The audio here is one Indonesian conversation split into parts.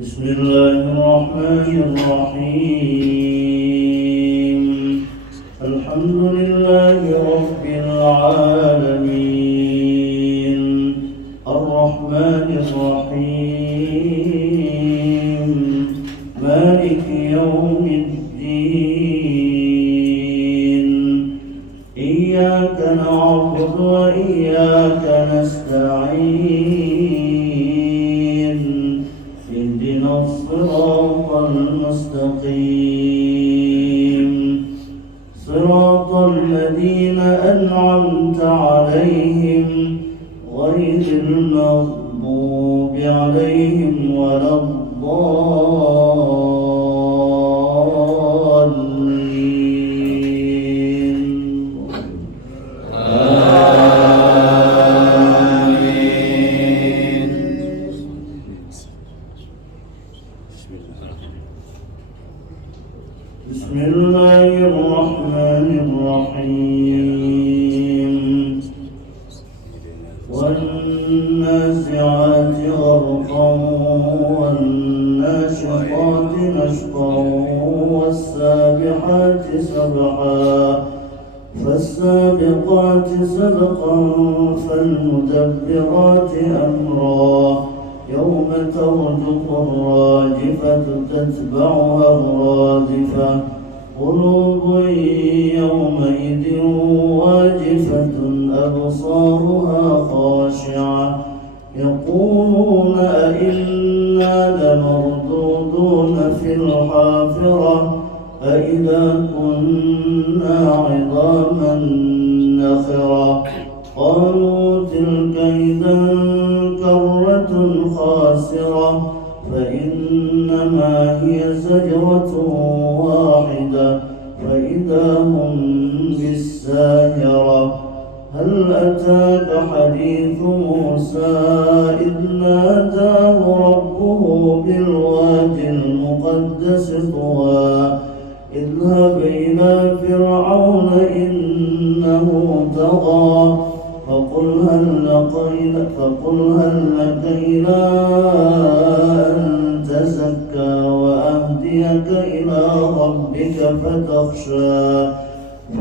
بسم الله الرحمن الرحيم الحمد لله رب العالمين الرحمن الرحيم مالك يوم الدين إياك نعبد وإياك نستعين اهدنا الصراط المستقيم صراط الذين أنعمت عليهم غير المغضوب عليهم ولا الضالين آمين. بسم الله الرحمن الرحيم والنازعات غرقا والناشطات نشطا والسابحات سبحا فالسابقات سبقا فالمدبرات أمرا يوم ترجف الراجفة تتبعها الرادفة قلوب يومئذ واجفة أبصارها خاشعة يقولون أئنا لمردودون في الحافرة أئذا كنا عظاما نخرة قالوا تلك إذا كرة خاسرة فإنما هي زجرة واحدة فإذا هم بالساهرة هل أتاك حديث موسى إذ ناداه ربه بالواد المقدس طوى اذهب إلى فرعون إنه طغى فقل هل لك إلى أن تزكى وأهديك إلى ربك فتخشى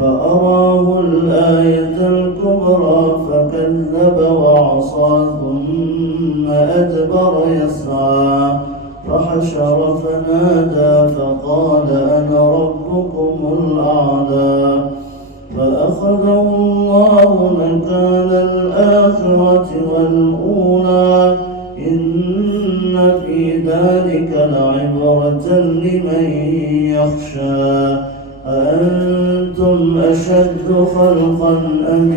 فأراه الآية الكبرى فكذب وعصى ثم أدبر يسعى فحشر فنادى فقال أنا ربكم الأعلى فأخذه الله نكال الآخرة والأولى إن في ذلك لعبرة لمن يخشى أأنتم أشد خلقا أم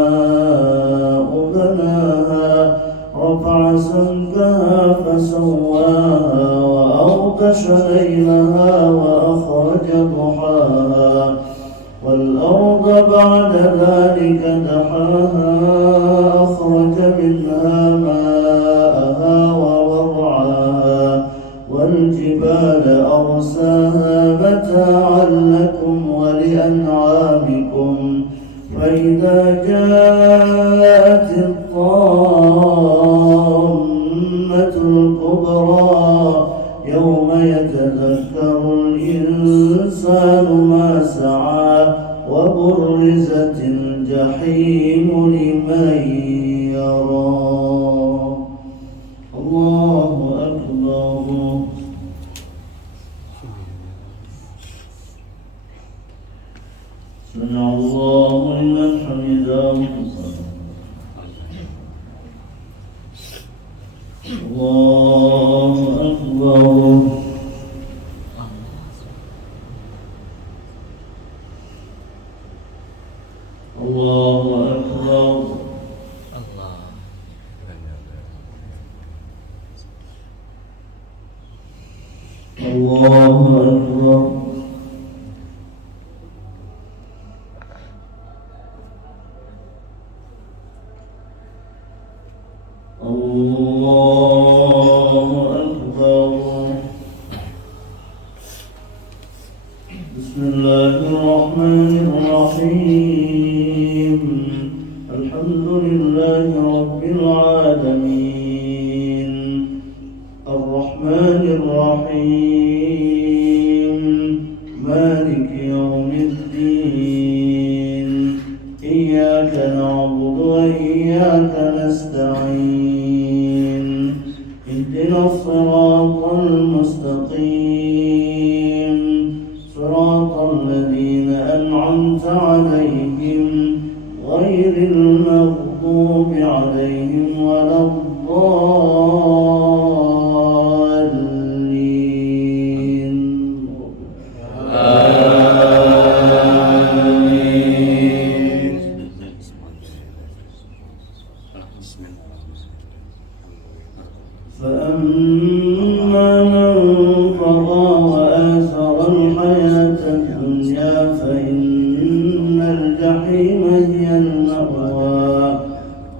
السماء بناها رفع سمكها فسواها وأغطش ليلها وأخرج ضحاها والأرض بعد ذلك دحاها أخرج منها ماءها ومرعاها والجبال أرساها متاعا لكم ولأنعامكم فإذا جاءت الطامة الكبرى يوم يتذكر الإنسان ما سعى وبرزت الجحيم لمن يرى الله أكبر سمع الله لمن حمده الله أكبر الله أكبر الله بسم الله الرحمن الرحيم الحمد لله رب العالمين الرحمن الرحيم مالك يوم الدين إياك نعبد وإياك نستعين اهدنا الصراط المستقيم صراط الذين أنعمت عليهم غير المغضوب عليهم ولا الضالين آمين. فأما من طغى وآثر الحياة الدنيا فإن الجحيم هي المأوى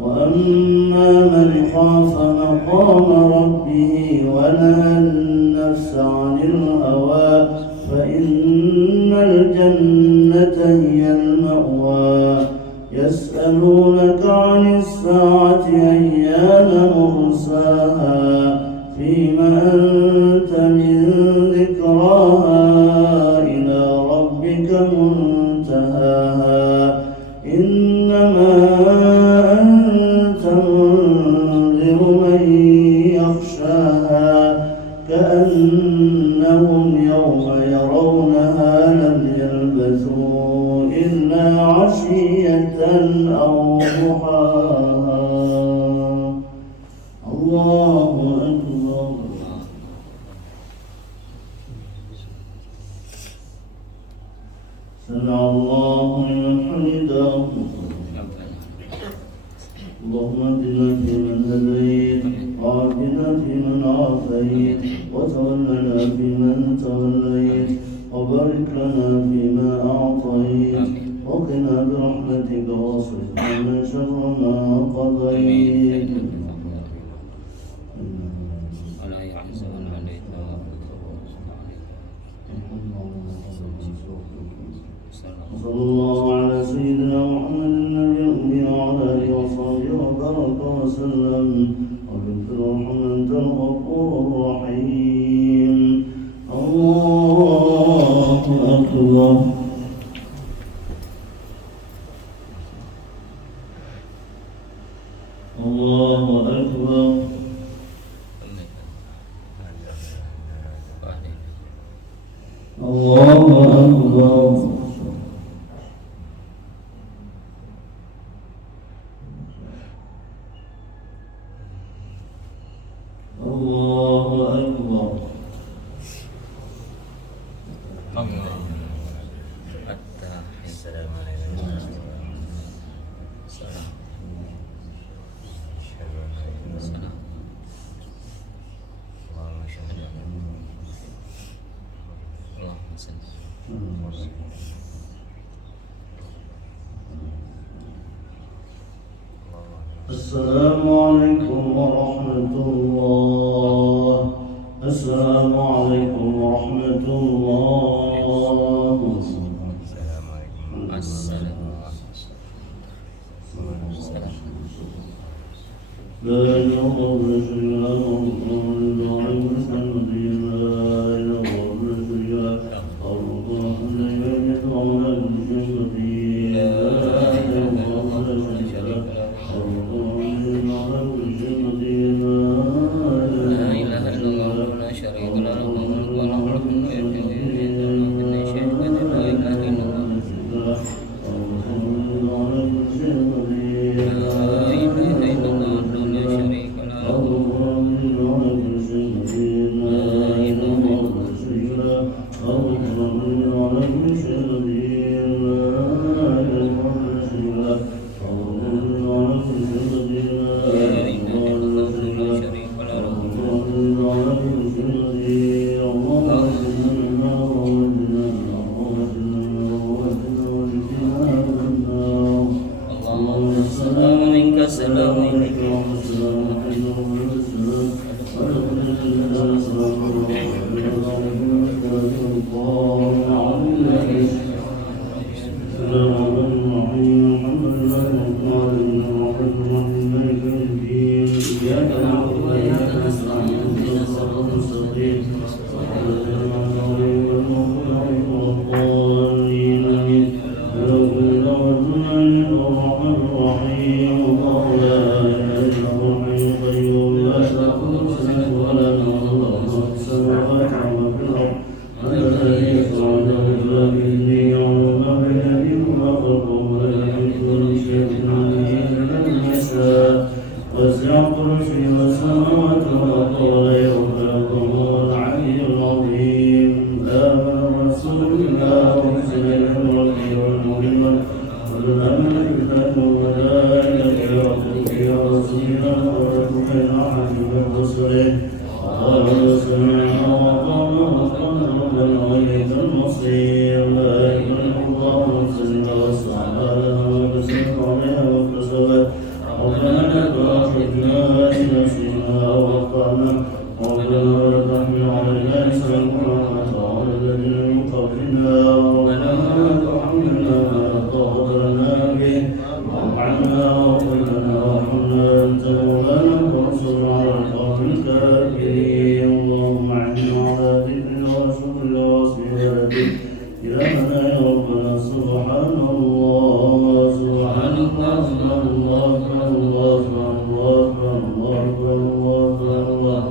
وأما من خاف مقام ربه ونهى النفس عن الهوى فإن الجنة هي المأوى يسألونك عن الساعة أيان مرساها فيما أنت من ذكراها إلى ربك منتهاها إنما أنت منذر من يخشاها كأنهم يوم يرونها لم يلبثوا إلا عشية أو ضحاها. الله أكبر. سمع الله لمن حمده. اللهم اهدنا فيمن هديت وعافنا فيمن عافيت وتولنا فيمن توليت وبارك لنا فيما أعطيت وقنا برحمتك واصرف عنا شر ما قضيت. صلى الله على سيدنا محمد النبي الأمي وعلى آله وصحبه وبارك وسلم واغفر وارحم أنت الغفور الرحيم. الله أكبر. الله أكبر. الله أكبر. الله أكبر. السلام عليكم. السلام عليكم ورحمة الله. السلام عليكم ورحمة الله. السلام عليكم. السلام. لا إله إلا الله محمد لا إله إلا الله لا يدعون الجنة لا إله إلا الله لا شريك له له الملك وله الحمد بفضله وقالوا سمعنا وأطعنا ربنا وإليك المصير لا يكلف الله نفسا إلا وسعها لها ما كسبت عليها واكتسبت ربنا لا تؤاخذنا إن نسينا أو أخطأنا ربنا ولا تحمل علينا إصرا كما حملته على الذين من قبلنا ربنا لا تحملنا ما لا طاقة لنا به واعف عنا واغفر لنا وارحمنا أنت مولانا وانصرنا على القوم الكافرين اللهم أعنا على ذكرك وشكرك وحسن عبادتك إلهنا يا ربنا سبحان الله سبحان الله سبحان الله سبحان الله سبحان الله سبحان الله سبحان الله سبحان الله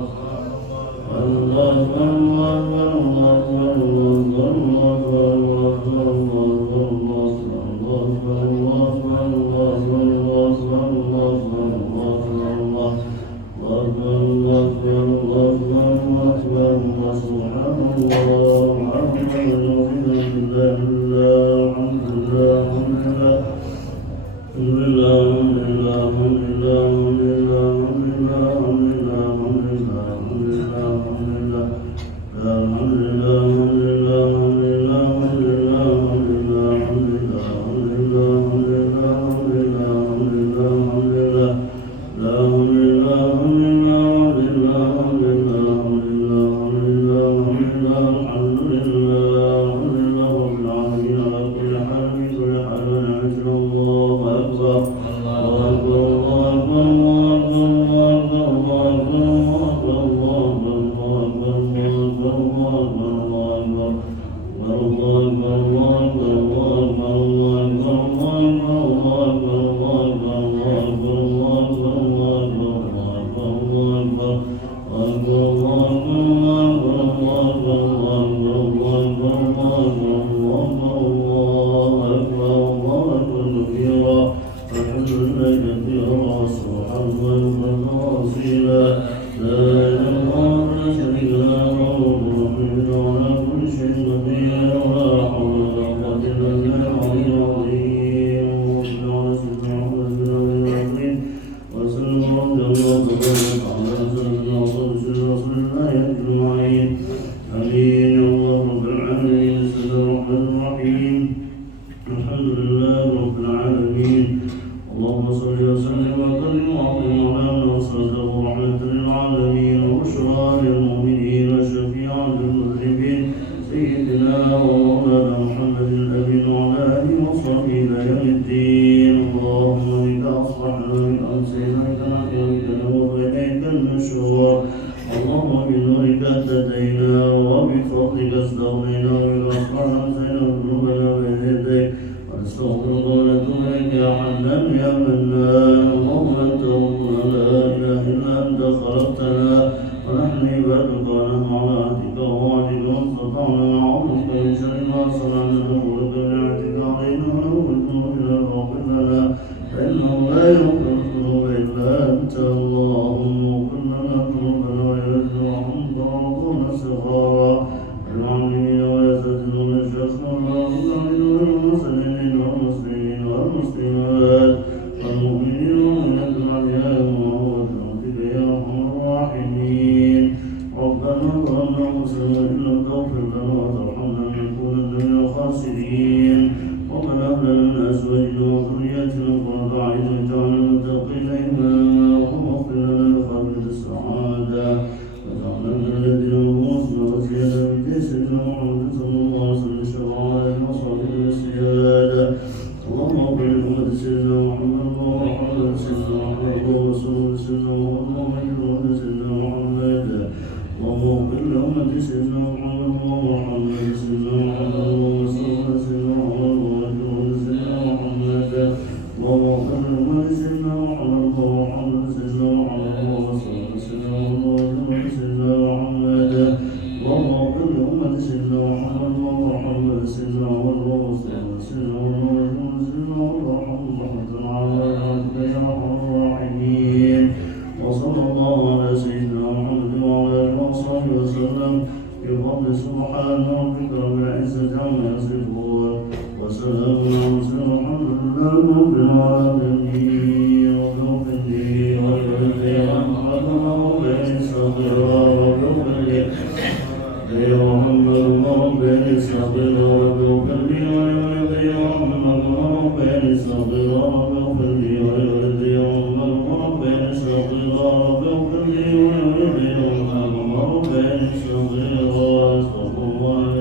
صغيرا رب اغفر لي ولوالدي وارحمهما ربياني صغيرا رب اغفر لي ولوالدي وارحمهما ربياني صغيرا رب اغفر لي ولوالدي وارحمهما ربياني صغيرا استغفر الله يا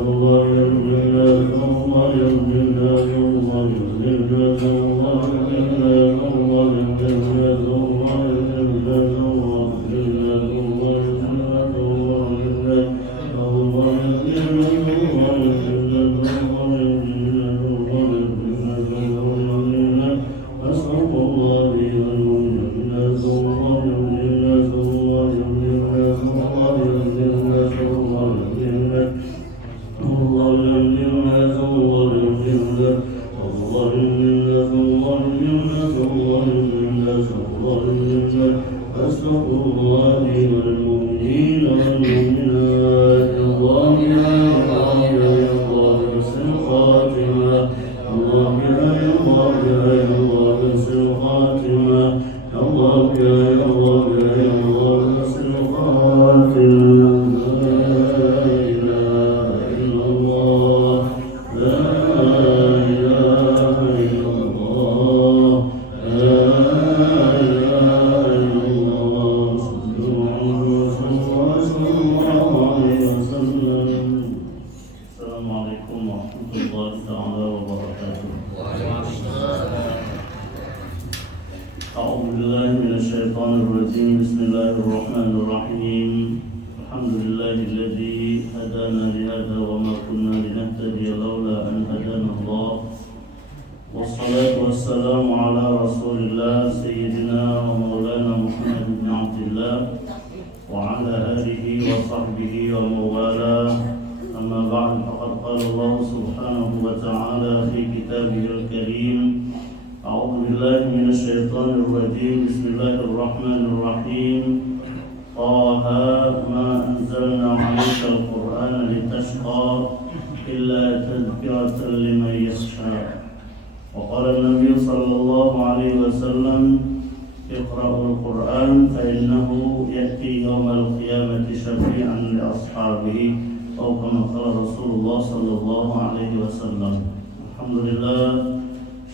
الله يا الله الله يا الله الله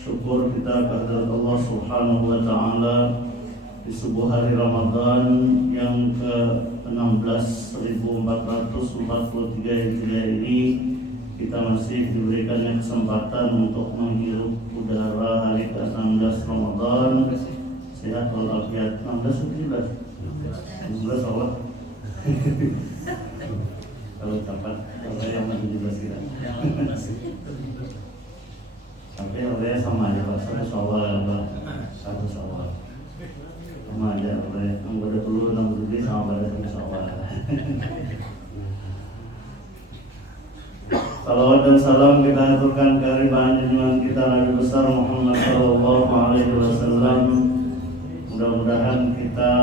Syukur kita kehadirat Allah Subhanahu wa Ta'ala di sebuah hari Ramadan yang ke-16.443 Hijriah ini. Kita masih diberikan kesempatan untuk menghirup udara hari ke-16 Ramadan. Sehat walafiat. 16 Allah. Kalau cepat, kalau yang 17 kira. Sampai orangnya sama aja Pak, satu Syawal satu Syawal sama aja orangnya, yang pada dulu 6 sama pada 1 Syawal. Salawat dan salam kita aturkan ke hariban junjungan kita Nabi besar Muhammad Sallallahu Alaihi Wasallam. Mudah-mudahan kita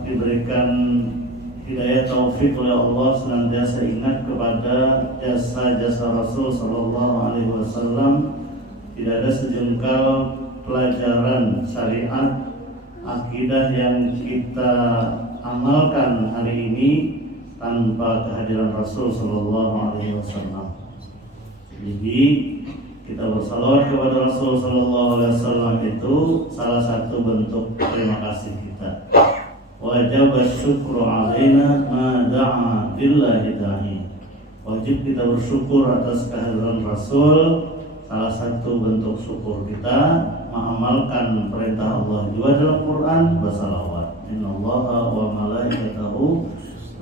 diberikan hidayah taufik oleh Allah, senantiasa ingat kepada jasa-jasa Rasul Sallallahu Alaihi Wasallam. Tidak ada sejengkal pelajaran syariat akidah yang kita amalkan hari ini tanpa kehadiran Rasul Sallallahu Alaihi Wasallam. Jadi kita bersalawat kepada Rasul Sallallahu Alaihi Wasallam itu salah satu bentuk terima kasih kita. Wajib bersyukur alaina ma da'a billahi da'i. Wajib kita bersyukur atas kehadiran Rasul. Salah satu bentuk syukur kita mengamalkan perintah Allah juga dalam Quran, bersalawat. Innallaha wa malaikatahu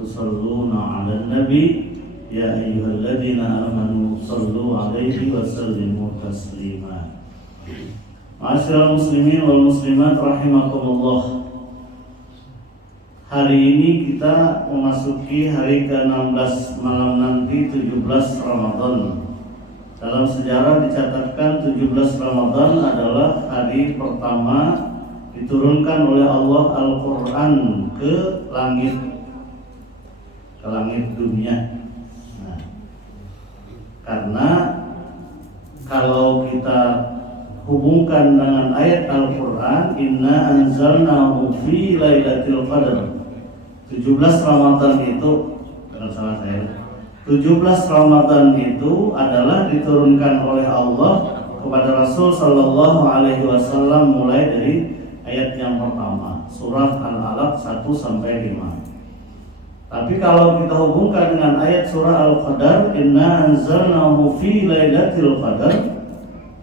yusholluna 'alan nabi ya ayyuhalladzina amanu shallu 'alaihi wa sallimu taslima. Ma'asyiral muslimin wal muslimat rahimakumullah. Hari ini kita memasuki hari ke-16, malam nanti 17 Ramadan. Dalam sejarah dicatatkan 17 Ramadan adalah hari pertama diturunkan oleh Allah Al-Quran ke langit dunia. Nah, karena kalau kita hubungkan dengan ayat Al-Quran, Inna anzalnahu fi lailatul qadar. 17 Ramadan itu, kalau salah saya, 17 Ramadan itu adalah diturunkan oleh Allah kepada Rasul Sallallahu Alaihi Wasallam mulai dari ayat yang pertama, surat Al-Alaq 1-5. Tapi kalau kita hubungkan dengan ayat surah Al-Qadar, Inna anzalnahu fi lailatul qadar.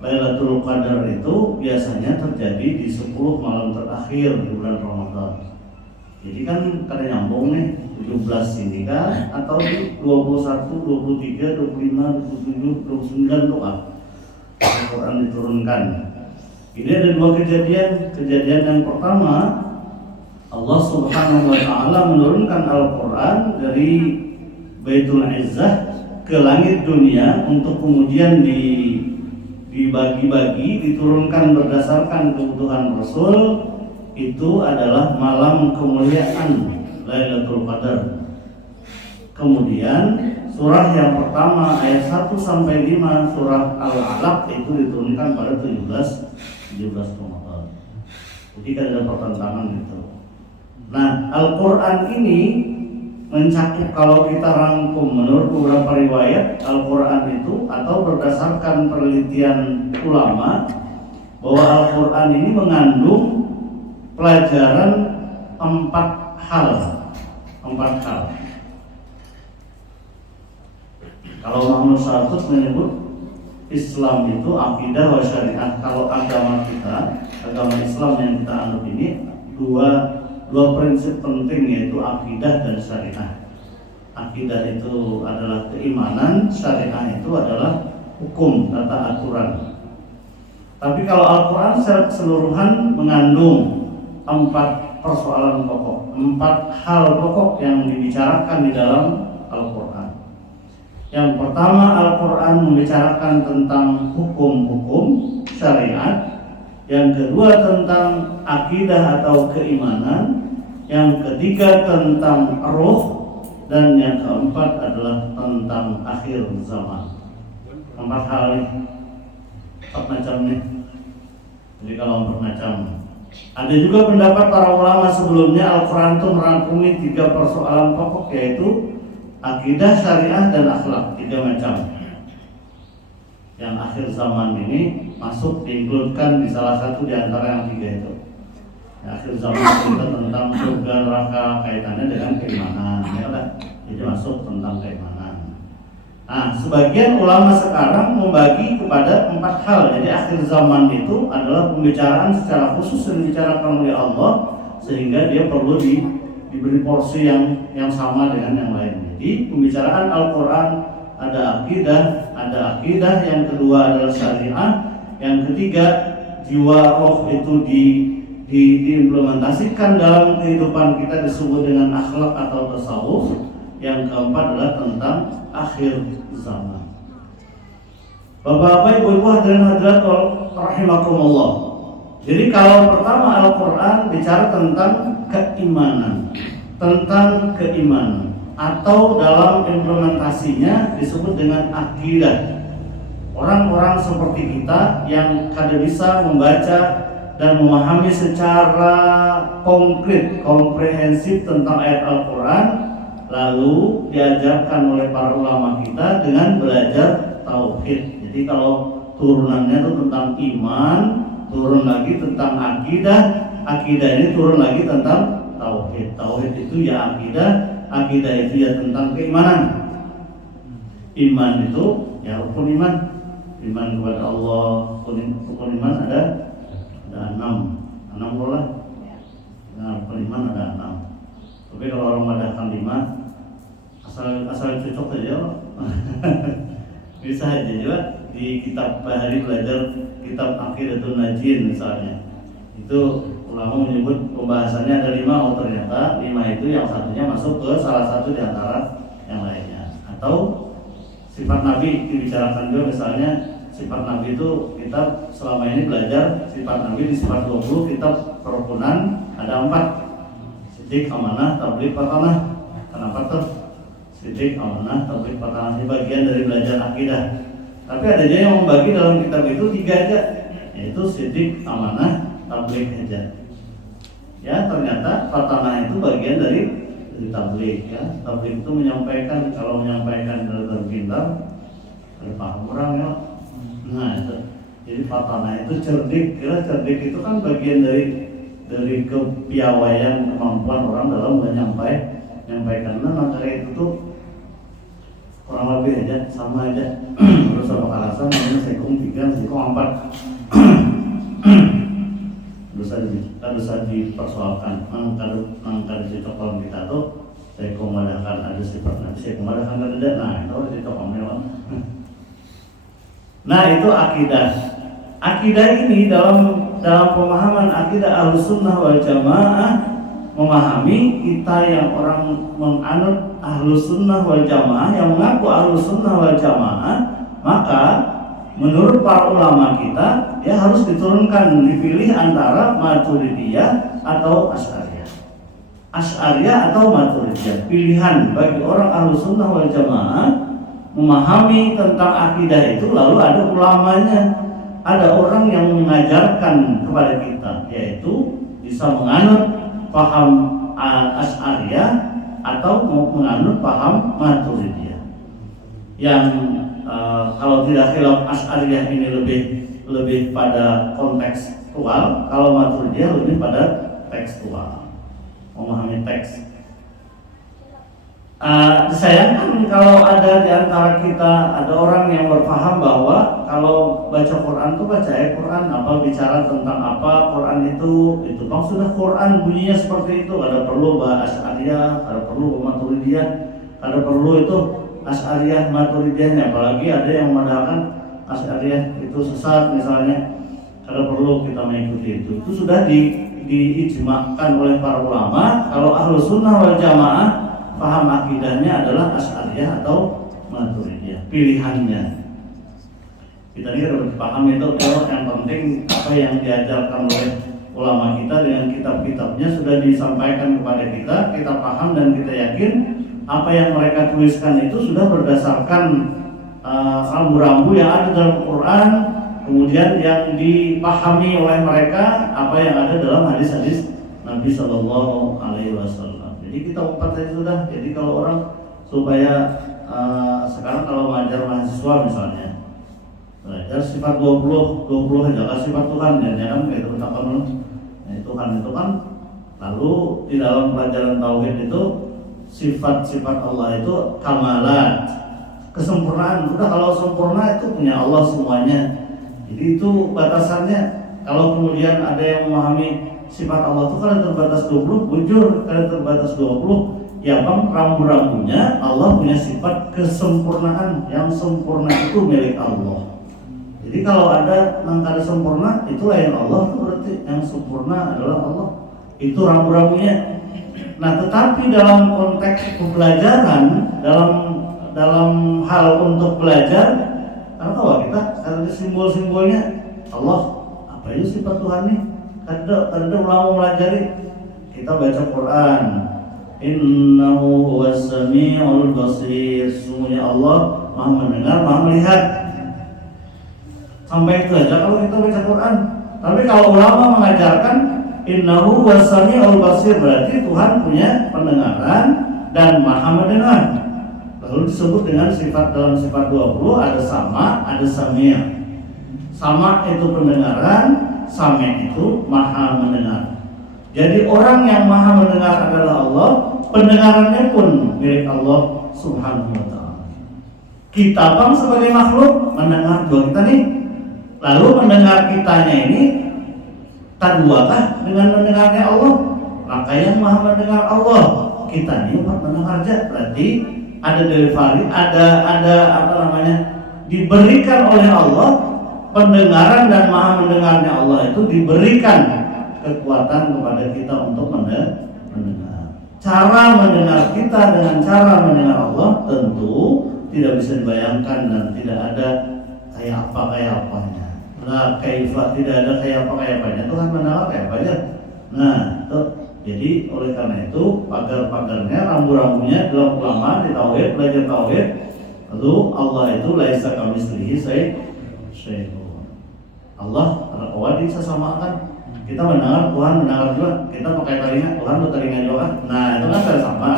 Lailatul Qadar itu biasanya terjadi di 10 malam terakhir di bulan Ramadan. Jadi kan kada nyambung nih 17 ini kan, atau di 21, 23, 25, 27, 29 doa Al-Quran diturunkan. Ini ada dua kejadian. Kejadian yang pertama, Allah Subhanahu wa Ta'ala menurunkan Al-Quran dari Baitul Izzah ke langit dunia untuk kemudian dibagi-bagi, diturunkan berdasarkan kebutuhan Rasul. Itu adalah malam kemuliaan Lailatul Qadar. Kemudian surah yang pertama ayat 1-5 surah Al-Alaq itu diturunkan pada 17 Ramadan. Jadi kan ada pertentangan gitu. Nah, Al-Quran ini mencakup, kalau kita rangkum menurut beberapa riwayat Al-Quran itu, atau berdasarkan penelitian ulama, bahwa Al-Quran ini mengandung pelajaran 4 hal. Kalau Muhammad Syartut menyebut Islam itu akidah wa syariah. Kalau agama kita, agama Islam yang kita anut ini dua prinsip penting, yaitu akidah dan syariah. Akidah itu adalah keimanan, syariah itu adalah hukum, tata aturan. Tapi kalau Al-Quran secara keseluruhan mengandung 4 persoalan pokok, 4 hal pokok yang dibicarakan di dalam Al-Quran. Yang pertama, Al-Quran membicarakan tentang hukum-hukum syariat. Yang kedua tentang akidah atau keimanan. Yang ketiga tentang roh. Dan yang keempat adalah tentang akhir zaman. 4 hal nih, 4 macam nih. Jadi kalau 4 macam. Ada juga pendapat para ulama sebelumnya, Al-Quran itu merangkumi 3 persoalan pokok, yaitu akidah, syariah, dan akhlak. 3 macam. Yang akhir zaman ini masuk, diinkludkan di salah satu di antara yang 3 itu. Yang akhir zaman kita tentang surga neraka, kaitannya dengan keimanan, ya kan? Jadi masuk tentang keimanan. Nah, sebagian ulama sekarang membagi kepada 4 hal. Jadi akhir zaman itu adalah pembicaraan secara khusus yang dibicarakan oleh Allah, sehingga dia perlu diberi porsi yang sama dengan yang lain. Jadi pembicaraan Al-Quran ada akidah, yang kedua adalah syariah, yang ketiga jiwa roh itu diimplementasikan dalam kehidupan kita, disebut dengan akhlak atau tasawuf. Yang keempat adalah tentang akhir zaman. Bapak-bapak, ibu-ibu, hadirin hadirat rahimakumullah. Jadi kalau pertama Al-Quran bicara tentang keimanan, atau dalam implementasinya disebut dengan akidah. Orang-orang seperti kita yang kada bisa membaca dan memahami secara konkret, komprehensif tentang ayat Al-Quran, lalu diajarkan oleh para ulama kita dengan belajar tauhid. Jadi kalau turunannya itu tentang iman, turun lagi tentang akidah ini turun lagi tentang tauhid. Tauhid itu ya akidah itu ya tentang keimanan. Iman itu ya rukun iman kepada Allah. Rukun iman ada 6 lah. Nah, rukun iman ada 6. Tapi kalau orang madahkan 5, asal cocok saja. Bisa aja juga di kitab Bahari belajar kitab Aqidatun Najin misalnya. Itu ulama menyebut pembahasannya ada 5, ternyata 5 itu yang satunya masuk ke salah satu di antara yang lainnya. Atau sifat Nabi dibicarakan juga, misalnya sifat Nabi itu kita selama ini belajar sifat Nabi di sifat 20, kitab kerukunan ada 4. Sidik, amanah, tabligh, patanah. Kenapa tuh? Sidik, amanah, tabligh, patanah. Ini bagian dari belajar akidah. Tapi ada juga yang membagi dalam kitab itu 3 aja, yaitu sidik, amanah, tabligh aja. Ya, ternyata patanah itu bagian dari Jadi tabligh ya. Tabligh itu menyampaikan, kalau menyampaikan dengan pintar, ada paham orang ya. Nah itu. Jadi fatana itu cerdik, ya cerdik itu kan bagian dari kepiawaian kemampuan orang dalam menyampaikan. Nah makanya itu tuh kurang lebih aja sama aja. Terus sama kalasan namanya sekung 3, sekung 4. Bisa dipersoalkan. Mangkal cocok kalau kita tuh sekung madakan ada sifat nabi, sekung madakan ada. Nah itu harus cocok memang. Nah itu akidah. Akidah ini dalam pemahaman akidah Ahlussunnah wal Jamaah, memahami kita yang orang menganut Ahlussunnah wal Jamaah, yang mengaku Ahlussunnah wal Jamaah, maka menurut para ulama kita ya harus diturunkan, dipilih antara Maturidiyah atau Asy'ariyah. Asy'ariyah atau Maturidiyah, pilihan bagi orang Ahlussunnah wal Jamaah memahami tentang akidah itu. Lalu ada ulamanya, ada orang yang mengajarkan kepada kita, yaitu bisa menganut paham Asy'ariyah atau menganut paham Maturidiyah. Yang kalau tidak khilaf, Asy'ariyah ini lebih pada kontekstual, kalau Maturidiyah lebih pada tekstual, memahami teks. Disayangkan kalau ada di antara kita ada orang yang berpaham bahwa kalau baca Quran itu baca ayat Quran, apa bicara tentang apa Quran itu bang sudah Quran bunyinya seperti itu, ada perlu bahas Asy'ariyah, ada perlu Maturidiyah, ada perlu itu Asy'ariyah Maturidiyahnya, apalagi ada yang mengatakan Asy'ariyah itu sesat misalnya, ada perlu kita mengikuti itu. Itu sudah diijma'kan oleh para ulama kalau Ahlussunnah wal Jamaah paham akidahnya adalah Asy'ariyah atau Maturidiyah, pilihannya. Kita ini harus paham itu, yang penting apa yang diajarkan oleh ulama kita dengan kitab-kitabnya sudah disampaikan kepada kita paham dan kita yakin apa yang mereka tuliskan itu sudah berdasarkan rambu-rambu yang ada dalam Quran, kemudian yang dipahami oleh mereka apa yang ada dalam hadis-hadis Nabi Shallallahu Alaihi Wasallam. Jadi kita umpat saja sudah. Jadi kalau orang supaya sekarang kalau mengajar mahasiswa misalnya belajar sifat 20 aja lah sifat Tuhan ya kan gitu katakan. Nah Tuhan itu kan, lalu di dalam pelajaran tauhid itu sifat-sifat Allah itu kamalat, kesempurnaan. Udah kalau sempurna itu punya Allah semuanya. Jadi itu batasannya. Kalau kemudian ada yang memahami sifat Allah itu kan terbatas 20, bujur kan terbatas 20, ya bang rambu-rambunya Allah punya sifat kesempurnaan, yang sempurna itu milik Allah. Jadi kalau ada nangkara sempurna itu lain Allah, itu berarti yang sempurna adalah Allah, itu rambu-rambunya. Nah tetapi dalam konteks pembelajaran, dalam hal untuk belajar, apa kita ada simbol-simbolnya Allah, apa itu sifat Tuhan nih? Tanda ulama melajari, kita baca Quran, innahu huwas sami'ul basir, sesungguhnya Allah Maha mendengar, Maha melihat. Sampai itu aja kalau kita baca Quran. Tapi kalau ulama mengajarkan innahu huwas sami'ul basir, berarti Tuhan punya pendengaran dan Maha mendengar. Lalu disebut dengan sifat, dalam sifat 20 ada sama, ada sami'. Sama itu pendengaran, Sami' itu maha mendengar. Jadi orang yang maha mendengar adalah Allah, pendengarannya pun milik Allah Subhanahu wa ta'ala. Kita bang sebagai makhluk mendengar juga kita nih. Lalu mendengar kitanya ini taduakah dengan mendengarnya Allah? Maka yang maha mendengar Allah, kita nih mendengar aja. Berarti ada delivery, ada apa namanya, diberikan oleh Allah. Pendengaran dan maha mendengarnya Allah itu diberikan kekuatan kepada kita untuk mendengar. Cara mendengar kita dengan cara mendengar Allah tentu tidak bisa dibayangkan dan tidak ada kayak apanya. Nah, kaifa, tidak ada kayak apanya. Tuhan mendengar kayak apa aja. Nah, itu. Jadi oleh karena itu pagar-pagarnya, rambu-rambunya dalam ulama di tauhid, belajar tauhid. Lalu Allah itu laisa kamitslihi syai'un. Allah, Allah disamakan Kita mendengar, Tuhan mendengar juga. Kita pakai telinga, Tuhan bertelinga juga. Nah itu kan sama.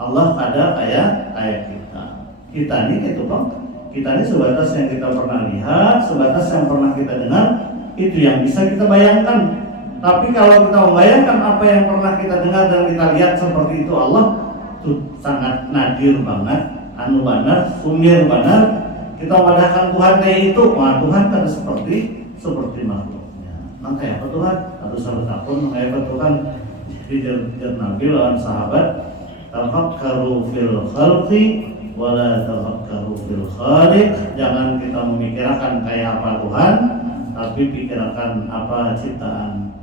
Allah ada kayak kita. Kita ini itu Bang. Kita ini sebatas yang kita pernah lihat, sebatas yang pernah kita dengar, itu yang bisa kita bayangkan. Tapi kalau kita membayangkan apa yang pernah kita dengar dan kita lihat seperti itu Allah, itu sangat nadir banget, anu benar, sumir benar. Kita wadahkan Tuhan kayak itu, wah Tuhan kan seperti makhluknya. Nah kayak apa Tuhan? Atau salah takun, kayak apa Tuhan? Jadi jar Nabi lawan sahabat, tafakkaru fil khalqi wala tafakkaru fil khaliq. Jangan kita memikirkan kayak apa Tuhan, tapi pikirkan apa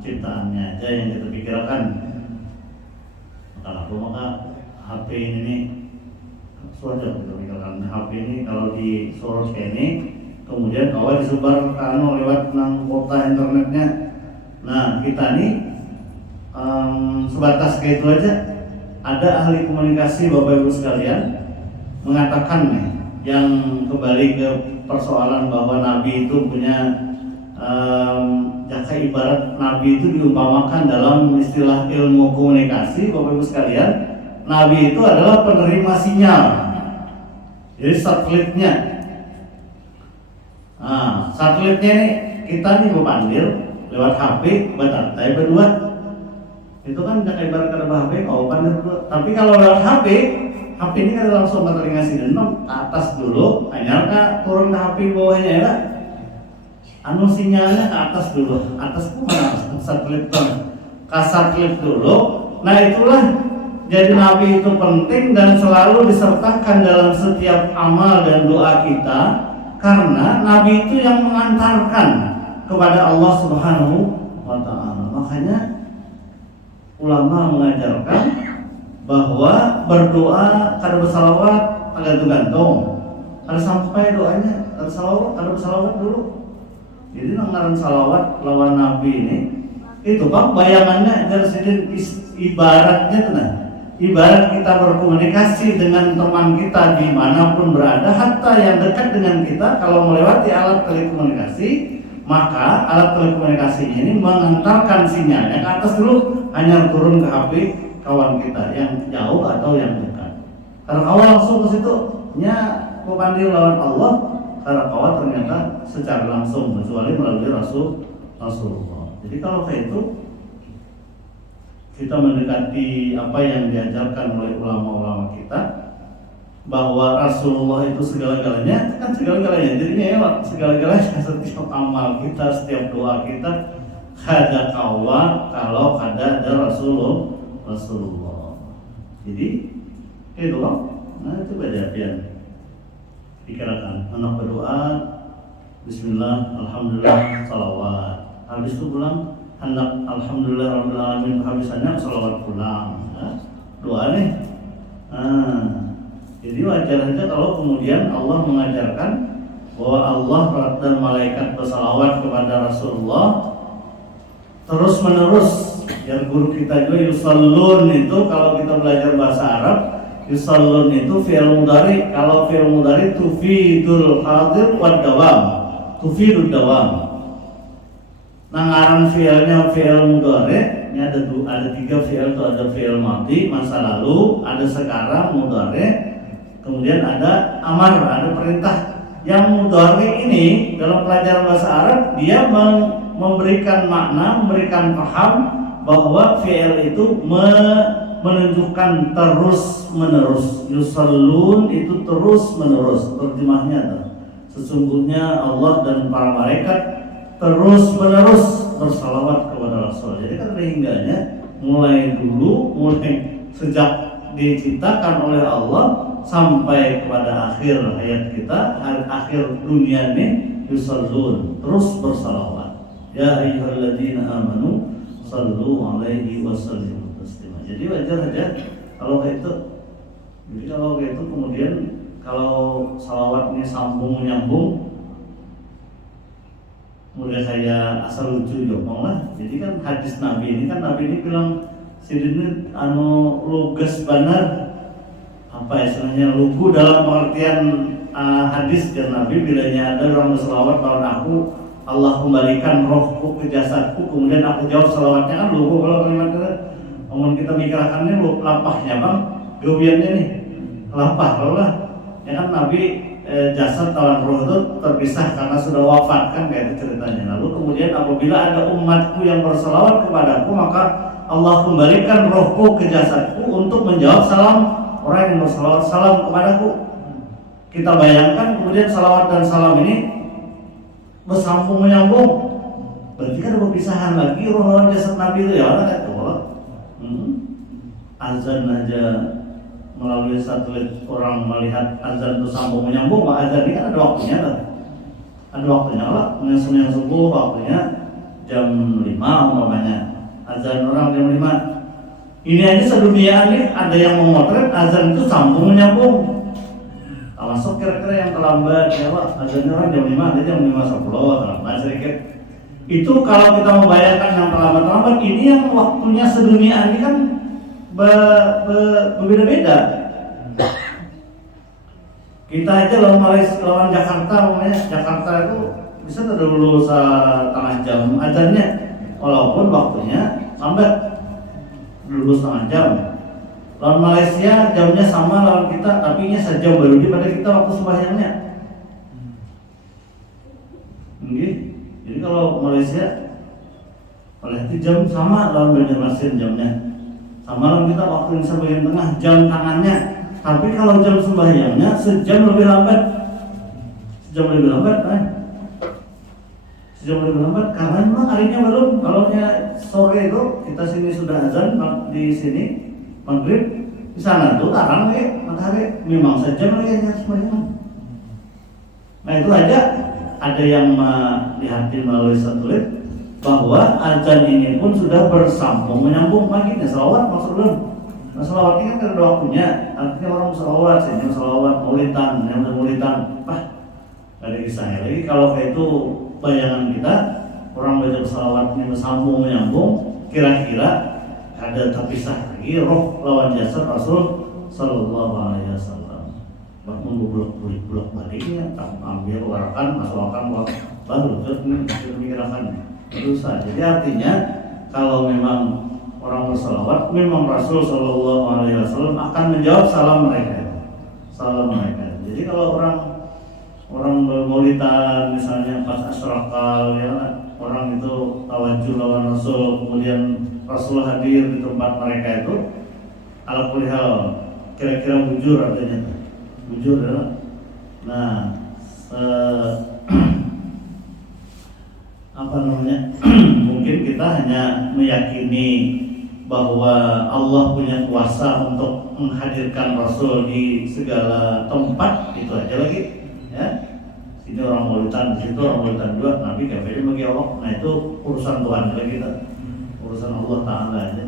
ciptaannya aja yang kita pikirkan. Maka HP ini nih suara kita pikirkan HP ini kalau di source kayak ini, kemudian awal disebar lewat kota internetnya. Nah kita nih sebatas kayak itu aja. Ada ahli komunikasi Bapak Ibu sekalian mengatakan nih, yang kembali ke persoalan bahwa Nabi itu punya jaka ibarat Nabi itu diumpamakan dalam istilah ilmu komunikasi Bapak Ibu sekalian, Nabi itu adalah penerima sinyal, jadi satelitnya. Nah, satelitnya nih kita nih berpandir lewat HP batantai berdua, itu kan jaka ibarat kada HP kau pandir berdua. Tapi kalau lewat HP ini kan langsung ke telinga si denom atas dulu, hanya turun ke HP bawahnya ya. Anu sinyalnya ke atas dulu, atas itu mana? Satelit ke satelit dulu. Nah itulah jadi Nabi itu penting dan selalu disertakan dalam setiap amal dan doa kita, karena Nabi itu yang mengantarkan kepada Allah Subhanahu wa Ta'ala. Makanya ulama mengajarkan bahwa berdoa kada bersalawat gantung-gantung, kada sampai doanya kada bersalawat dulu. Jadi ngaran salawat lawan Nabi ini itu Bang bayangannya dari sini ibaratnya tenang. Ibarat kita berkomunikasi dengan teman kita dimanapun berada, hatta yang dekat dengan kita, kalau melewati alat telekomunikasi, maka alat telekomunikasi ini mengantarkan sinyalnya ke atas dulu, hanya turun ke HP kawan kita yang jauh atau yang dekat. Karena kawan langsung ke situ, nya pemandir lawan Allah. Karena kawan ternyata secara langsung, kecuali melalui Rasulullah. Jadi kalau kayak itu kita mendekati apa yang diajarkan oleh ulama-ulama kita, bahwa Rasulullah itu segala-galanya, kan segala-galanya. Jadinya ya segala-galanya, setiap amal kita, setiap doa kita, ada kawan kalau ada Rasulullah. Jadi itu loh. Nah itu beda pian. Dikirakan anak berdoa Bismillah, Alhamdulillah, salawat. Habis itu pulang anak Alhamdulillah Rabbil Alamin, habisannya salawat pulang. Ya, doa nih. Jadi wajar saja kalau kemudian Allah mengajarkan bahwa Allah dan malaikat bersalawat kepada Rasulullah terus menerus. Yang guru kita juga yusallun itu kalau kita belajar bahasa Arab, yusallun itu fi'il mudhari. Kalau fi'il mudhari tufidul hadir wad dawam, tufidul dawam. Nah ngaran fi'ilnya fi'il mudhari, ini ada tiga fi'il itu, ada fi'il madhi masa lalu, ada sekarang mudhari, kemudian ada amar, ada perintah. Yang mudhari ini dalam pelajaran bahasa Arab dia memberikan makna, memberikan paham bahwa fi'il itu menunjukkan terus menerus. Yusallun itu terus menerus. Terjemahnya sesungguhnya Allah dan para malaikat terus menerus bersalawat kepada Rasul. Jadi kan hingganya mulai sejak diciptakan oleh Allah sampai kepada akhir hayat kita, akhir dunia ini, yusallun terus bersalawat. Ya ayyuhalladzina amanu sallu alaihi wasallimu taslima. Jadi wajar aja kalau kayak itu. Jadi kalau kayak itu kemudian kalau salawat ini sambung menyambung, mulai saya asal lucu jomong lah. Jadi kan hadis Nabi ini kan Nabi ini bilang sidin lugas benar, apa istilahnya lugu dalam pengertian hadis dan Nabi bilanya ada orang berselawat lawan aku Allah kembalikan rohku ke jasadku, kemudian aku jawab salawatnya kan lugu kalau kalimat itu. Namun kita mikirkannya lapahnya bang, gawiannya nih lapah kalau lah. Ya kan Nabi jasad lawan roh itu terpisah karena sudah wafat kan kayak itu ceritanya. Lalu kemudian apabila ada umatku yang bersalawat kepadaku, maka Allah kembalikan rohku ke jasadku untuk menjawab salam orang yang bersalawat salam kepadaku. Kita bayangkan kemudian salawat dan salam ini bersambung menyambung, berarti kan ada perpisahan lagi roh lawan jasad Nabi itu ya kan itu. Azan aja melalui satelit orang melihat azan itu sambung menyambung, azan ini kan ada waktunya kan? Ada waktunya lah, senin subuh waktunya jam 5 umpamanya, azan orang jam 5. Ini aja sedunia ini ada yang memotret azan itu sambung menyambung. Masuk kira-kira yang terlambat ya Pak, azannya orang jam 5, ada jam 5.10 terlambat sedikit. Itu kalau kita membayangkan yang terlambat-terlambat, ini yang waktunya sedunia ini kan berbeda-beda. Kita aja lawan Jakarta, namanya Jakarta itu bisa dulu setengah jam azannya, walaupun waktunya lambat dulu setengah jam. Lawan Malaysia jamnya sama lawan kita, tapi nya sejam baru daripada kita waktu sembahyangnya. Jadi kalau Malaysia jam sama lawan Banjarmasin jamnya, sama lawan kita waktu Indonesia bagian tengah jam tangannya. Tapi kalau jam sembahyangnya sejam lebih lambat, sejam lebih lambat karena memang harinya belum. Kalau sore itu kita sini sudah azan di sini. Maghrib di sana tuh tarang matahari memang sejam lagi sembahyang. Nah itu aja ada yang melihatin melalui satelit bahwa azan ini pun sudah bersambung menyambung lagi nih salawat maksudnya. Nah salawat ini kan ada waktunya, artinya orang salawat, sini salawat maulidan, yang maulidan, ada kisahnya lagi. Kalau kayak itu bayangan kita orang baca salawat ini bersambung menyambung, kira-kira ada terpisah lagi roh lawan jasad Rasul Sallallahu Alaihi Wasallam. Bahkan bulak baliknya, ambil warakan, masukkan baru terus mikirkan dosa. Jadi artinya kalau memang orang bersalawat, memang Rasul Sallallahu Alaihi Wasallam akan menjawab salam mereka. Jadi kalau orang bermaulidan misalnya pas asrakal ya, orang itu tawajuh lawan Rasul, kemudian Rasul hadir di tempat mereka itu, ala kulli hal kira-kira bujur artinya, bujur ya. Nah, mungkin kita hanya meyakini bahwa Allah punya kuasa untuk menghadirkan Rasul di segala tempat, itu aja lagi ya. Ini orang maulidan, di situ orang maulidan juga, Nabi kafirnya bagi Allah. Nah itu urusan Tuhan lagi kita, urusan Allah Ta'ala aja.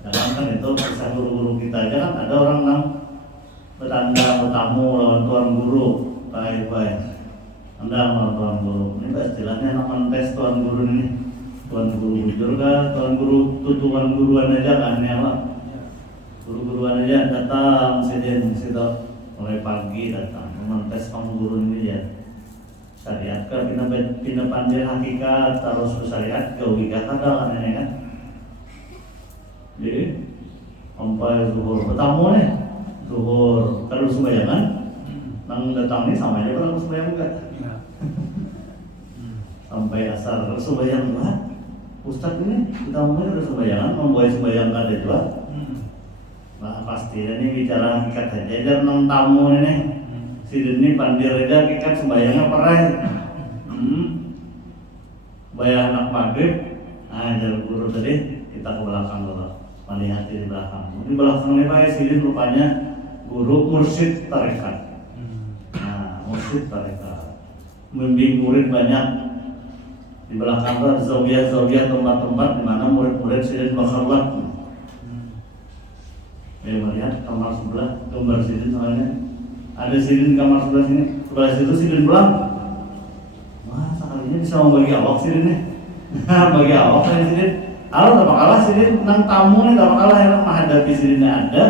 Kadang kan itu kisah guru-guru kita aja kan, ada orang yang bertamu lawan tuan guru, baik-baik. Anda lawan tuan guru, ini istilahnya nama tes tuan guru ini. Tuan guru jujur kan, tuan guru tujuan guruan aja kan ya Pak. Guru-guruan aja datang sini situ mulai pagi datang, tes guru ini ya. Syariat ke pindah pandai hakikat terus ke syariat ke wika kadang kan ya kan. Jadi sampai zuhur bertamu nih, zuhur kalau sembayangan nang datang nih sama aja kalau sembayang enggak. Sampai asar kalau sembayang enggak. Ustaz ini kita ngomongnya udah sembayangan, membuat sembayang kada juga. Nah pasti ini bicara hakikat aja, dan nang tamu ini si Deni pandir aja hakikat sembayangnya perai. Bayar anak maghrib, jalan guru tadi kita ke belakang dulu, melihat di belakang. Di belakang ini Pak Sidin rupanya guru mursyid tarekat. Nah mursyid tarekat, membimbing murid banyak. Di belakang ada zawiyah tempat-tempat di mana murid-murid Sidin berkhidmat. Melihat kamar sebelah, gambar Sidin soalnya. Ada Sidin kamar sebelah sini, sebelah situ Sidin pulang. Wah, sekalinya bisa membagi awak Sidin nih. Bagi awak kan Sidin. Kalau tak kalah Sidin nang tamu nih, tak kalah yang menghadapi Sidinnya ada.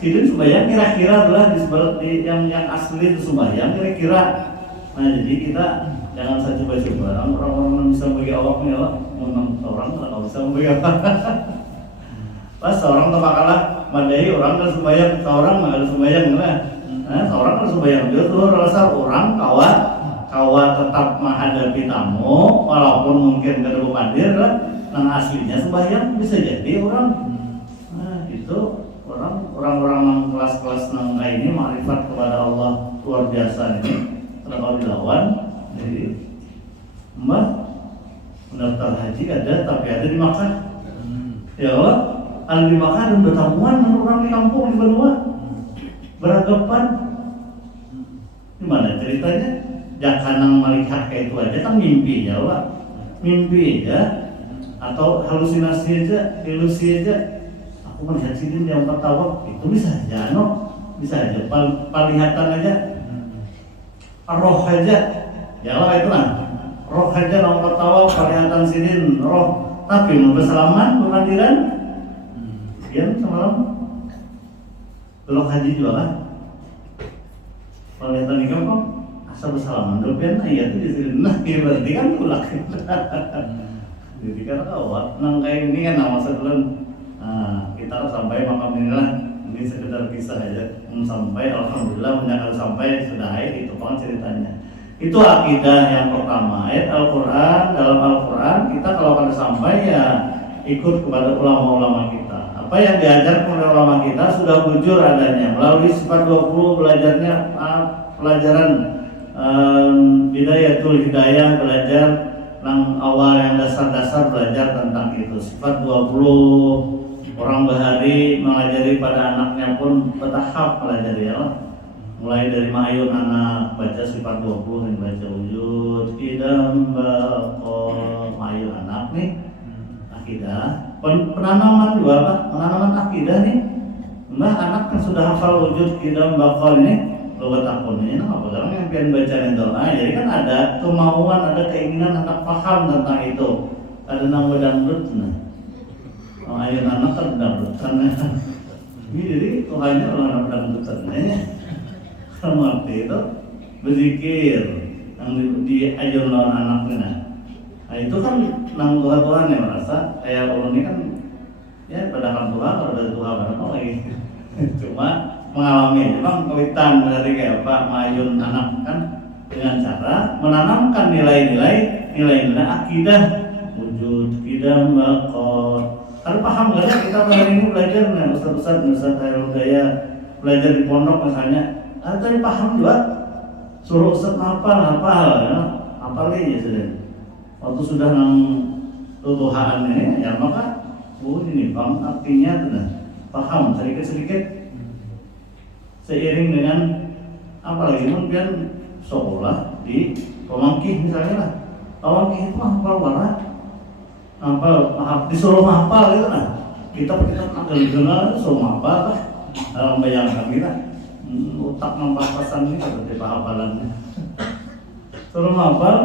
Sidin sembahyang kira-kira adalah di yang asli itu sembahyang kira-kira. Nah jadi kita Jangan saya coba-coba. Orang-orang yang bisa bagi awaknya lah, orang kalau bisa bagi apa? Pas seorang tepakalah madai orang kan sembahyang, seorang nggak ada sembahyang lah. Nah, seorang kan sembahyang justru rasa orang kawa tetap menghadapi tamu, walaupun mungkin kedua hadir lah. Nah aslinya sembahyang bisa jadi orang. Nah itu orang-orang yang kelas-kelas nang ini makrifat kepada Allah luar biasa ini. Kalau dilawan, jadi Mbak mendaftar haji ada, tapi ada di Makkah. Ya Allah, ada di Makkah dan bertamuan dengan orang di kampung di Benua, beragapan. Gimana ceritanya? Jangan melihat kayak itu aja kan mimpi ya Allah, mimpi ya, atau halusinasi aja, ilusi aja. Aku melihat sini yang tertawa, itu bisa aja, no, bisa aja, palihatan aja. Roh aja, ya Allah itu lah. Roh aja nong ketawa, kelihatan sidin roh. Tapi mau bersalaman, bermandiran, kian semalam, belok haji juga kan? Kelihatan nikah kok, asal bersalaman, dopian ayat itu di sini. Nah, ini berarti kan tulak. Jadi kan awak, nang kayak ini kan nama setelan. Nah, kita sampai makam inilah. Ini sekedar kisah aja, sampai alhamdulillah menyangkal sampai sudah itu kan ceritanya. Itu akidah yang pertama. Ayat Al-Quran, dalam Al-Quran kita kalau pada sampai ya ikut kepada ulama-ulama kita. Apa yang diajar oleh ulama kita sudah bujur adanya melalui sifat 20 belajarnya pelajaran bidayatul hidayah, belajar yang awal yang dasar-dasar belajar tentang itu. Sifat 20 orang bahari mengajari pada anaknya pun bertahap pelajari ya. Mulai dari mayun anak baca sifat 20 dan baca wujud idam bakor mayun anak nih akidah penanaman juga apa? Penanaman akidah nih. Mbah anak kan sudah hafal wujud idam bakor ini logat akun ini apa sekarang yang pengen baca doa. Jadi kan ada kemauan, ada keinginan anak paham tentang itu. Ada nama dangdut nah. Ayat anak kan dangdutan. Ini jadi Tuhannya orang dangdutan kalau arti itu berzikir yang diajar lawan anaknya. Nah itu kan nang Tuhan yang merasa kayak orang ini kan ya pada Tuhan kalau dari Tuhan apa lagi. Cuma mengalami memang kawitan dari kayak apa mayun anak kan dengan cara menanamkan nilai-nilai akidah wujud akidah bakor. Kalau paham nggak ya kita hari ini belajar nih Ustaz Hairul Daya belajar di pondok misalnya, ada tadi paham juga suruh Ustaz hafal ya, hafal aja sudah. Waktu sudah nang tuduhan ini ya maka ini paham artinya sudah paham sedikit seiring dengan apalagi mungkin sekolah di pemangkih misalnya lah, pemangkih itu hafal warna. Disuruh hafal gitu kan kita agak suruh hafal lah dalam bayangkan kita otak nambah pesan ini seperti hafalannya suruh hafal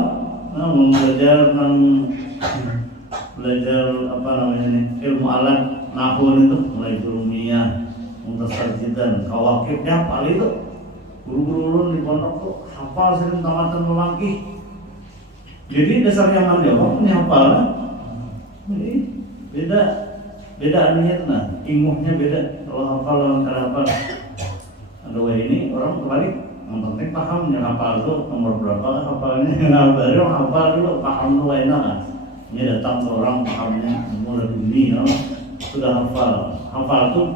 belajar apa namanya nih ilmu alat nahwu itu mulai jurumiyah muntasarjidan kawakibnya hafal itu guru-guru di pondok tuh hafal sering tamatan memangkih jadi dasarnya mandewah punya hafal kan? Ini beda anunya tuh nah, ilmunya beda. Kalau hafal lawan hafal. Aduh ini orang kebalik, yang penting paham yang hafal tuh nomor berapa hafalnya. Nah baru hafal dulu paham tuh enak kan. Ini datang seorang pahamnya mulai dunia sudah hafal. Hafal tuh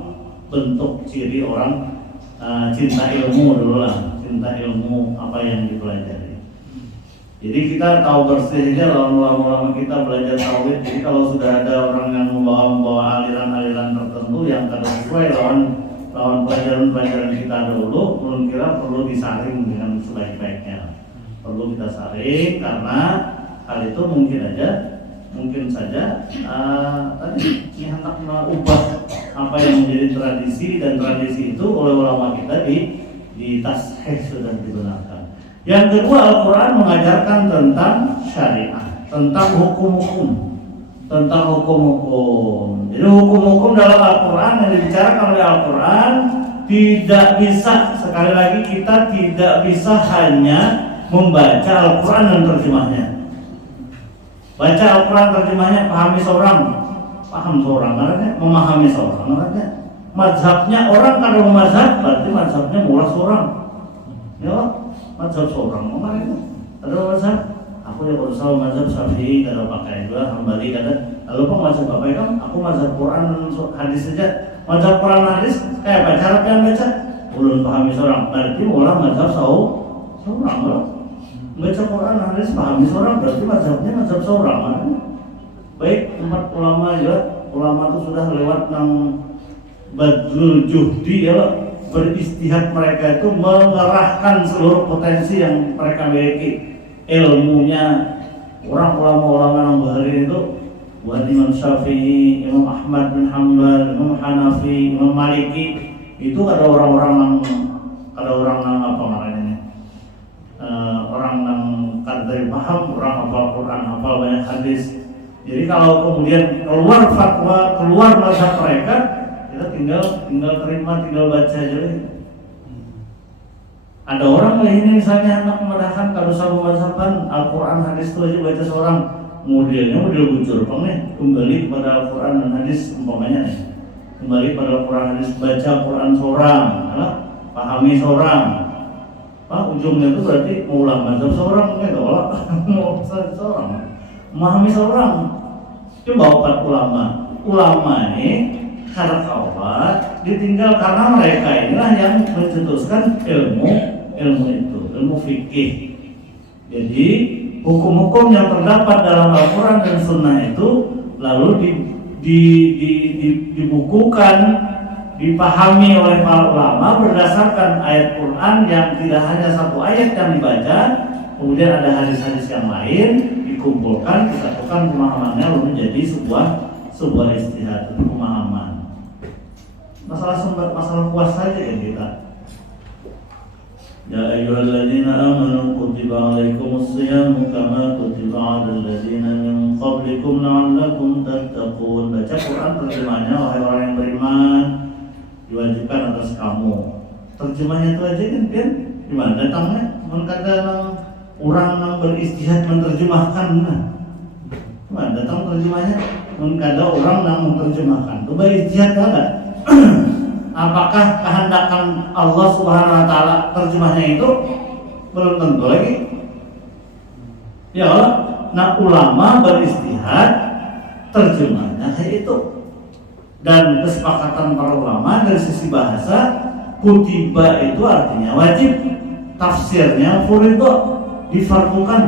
bentuk ciri orang cinta ilmu dulu lah, cinta ilmu apa yang dipelajari. Jadi kita tahu bersih aja ulama-ulama kita belajar tauhid. Jadi kalau sudah ada orang yang membawa aliran-aliran tertentu yang tidak sesuai lawan pelajaran-pelajaran kita dulu, belum kira perlu disaring dengan sebaik-baiknya. Perlu kita saring karena hal itu mungkin saja tadi ini hendak mengubah apa yang menjadi tradisi dan tradisi itu oleh ulama kita di tasheh sudah digunakan. Yang kedua, Al-Quran mengajarkan tentang syariat, tentang hukum-hukum. Jadi hukum-hukum dalam Al-Quran yang dibicarakan oleh Al-Quran tidak bisa, sekali lagi kita tidak bisa hanya membaca Al-Quran dan terjemahnya. Baca Al-Quran terjemahnya, pahami seorang, paham seorang, artinya memahami seorang, artinya mazhabnya orang kalau mazhab berarti mazhabnya mulai seorang, ya mazhab seorang, makanya ada mazhab. Aku ya berusaha mazhab Syafi'i, kada pakai juga Hambali kada. Lalu apa mazhab apa itu? Aku mazhab Quran hadis saja. Mazhab Quran hadis kayak apa cara yang baca? Ulun pahami seorang, berarti mulai mazhab seorang loh. Baca Quran hadis pahami seorang berarti mazhabnya mazhab seorang. Baik umat ulama juga, ulama itu sudah lewat nang badlul juhdi ya, beristihad mereka itu mengerahkan seluruh potensi yang mereka miliki. Ilmunya orang ulama-ulama yang bahari itu buat Imam Syafi'i, Imam Ahmad bin Hanbal, Imam Hanafi, Imam Maliki, itu ada orang-orang yang apa namanya, orang yang kadang paham, orang hafal Quran, hafal banyak hadis. Jadi kalau kemudian keluar fatwa, keluar mazhab mereka, kita tinggal terima, tinggal baca aja. Ada orang ini misalnya anak memedahkan kalau sama mazhaban Al-Quran hadis itu aja baca seorang, modelnya model bujur, kembali kepada Al-Quran dan hadis umpamanya nih. Kembali pada Al-Quran hadis, baca Quran seorang, pahami seorang. Ujungnya itu berarti mengulang mazhab seorang, mau seorang, memahami seorang. Coba opat ulama ini karena kawat ditinggal karena mereka inilah yang mencetuskan ilmu fikih. Jadi hukum-hukum yang terdapat dalam Al-Quran dan Sunnah itu lalu dibukukan, dipahami oleh para ulama berdasarkan ayat Quran yang tidak hanya satu ayat yang dibaca, kemudian ada hadis-hadis yang lain dikumpulkan, disatukan pemahamannya lalu menjadi sebuah istihad, pemahaman. Masalah puas saja yang kita. Ya ayyuhalladzina amanu kutiba alaikumus shiyamu kama kutiba 'alal ladzina min qablikum la'allakum tattaqun. Baca Quran terjemahnya, wahai orang yang beriman, diwajibkan atas kamu. Terjemahnya itu aja kan gimana datangnya? Kadang orang yang beristihad menerjemahkan, gimana datang terjemahnya? Kadang orang yang menerjemahkan itu beristihad ada. Apakah kehendakan Allah Subhanahu wa taala terjemahnya itu? Belum tentu lagi. Ya Allah, nah ulama beristihad terjemahnya kayak itu. Dan kesepakatan para ulama dari sisi bahasa, kutiba itu artinya wajib, tafsirnya furido, difardukan.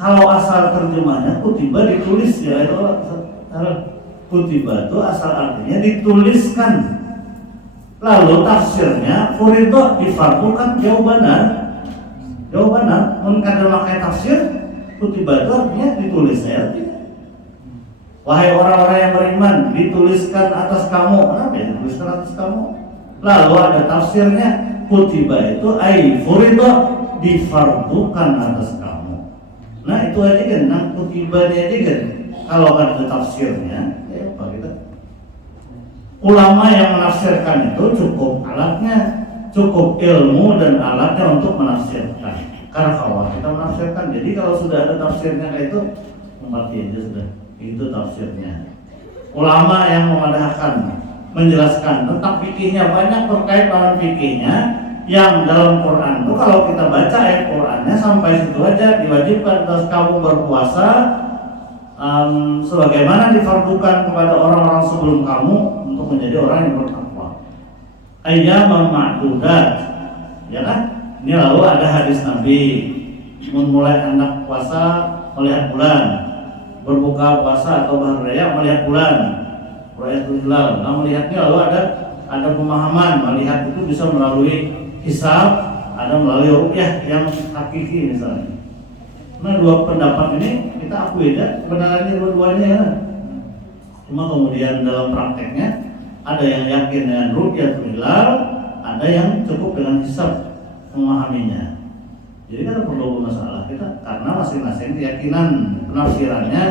Kalau asal terjemahnya kutiba ditulis ya itu. Kutiba itu asal artinya dituliskan. Lalu tafsirnya furido, difardukan, jauh benar. Kadang pakai tafsir kutiba itu artinya ditulis ya. Wahai orang-orang yang beriman, dituliskan atas kamu. Kenapa ya dituliskan atas kamu? Lalu ada tafsirnya, kutiba itu furido, difardukan atas kamu. Nah itu aja kan, kutiba aja kan. Kalau ada tafsirnya, ya apa kita? Ulama yang menafsirkan itu cukup alatnya, cukup ilmu dan alatnya untuk menafsirkan. Karena kalau kita menafsirkan, jadi kalau sudah ada tafsirnya kayak itu, mati aja sudah. Itu tafsirnya. Ulama yang memadahkan, menjelaskan tentang fikihnya, banyak terkait dengan fikihnya yang dalam Quran itu kalau kita baca ayat Qurannya sampai situ aja, diwajibkan atas kamu berpuasa. Sebagaimana difardukan kepada orang-orang sebelum kamu untuk menjadi orang yang bertakwa. Ayyaman ma'dudat, ya kan? Ini lalu ada hadis Nabi, memulai anak puasa melihat bulan, berbuka puasa atau hari raya melihat bulan, Ru'yatul Hilal. Nah melihatnya lalu ada pemahaman, melihat itu bisa melalui hisab, ada melalui ru'yah yang hakiki misalnya. Nah dua pendapat ini kita akui ya, kebenarannya dua-duanya ya. Cuma kemudian dalam prakteknya ada yang yakin dengan ru'yatul hilal, ada yang cukup dengan hisab memahaminya. Jadi kan perlu masalah kita karena masing-masing keyakinan penafsirannya